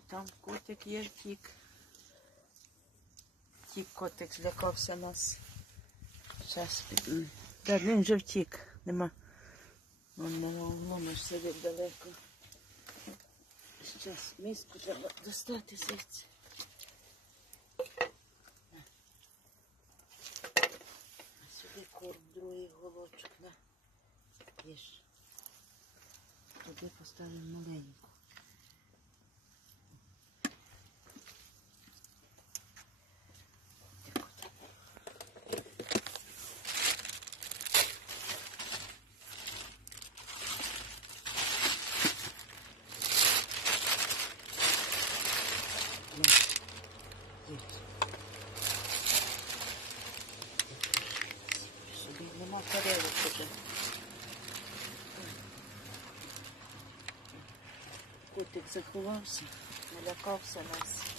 там котик є, втік. Втік котик, злякався нас. Зараз піду. Так, він вже втік. Нема. Вон на углу ж сидить далеко. Зараз миску треба достати звідси. А сюди корм, другий голочок. На. Їж. Туди поставимо маленьку. Собі нема перерви вже. Котик заховався, налякався нас.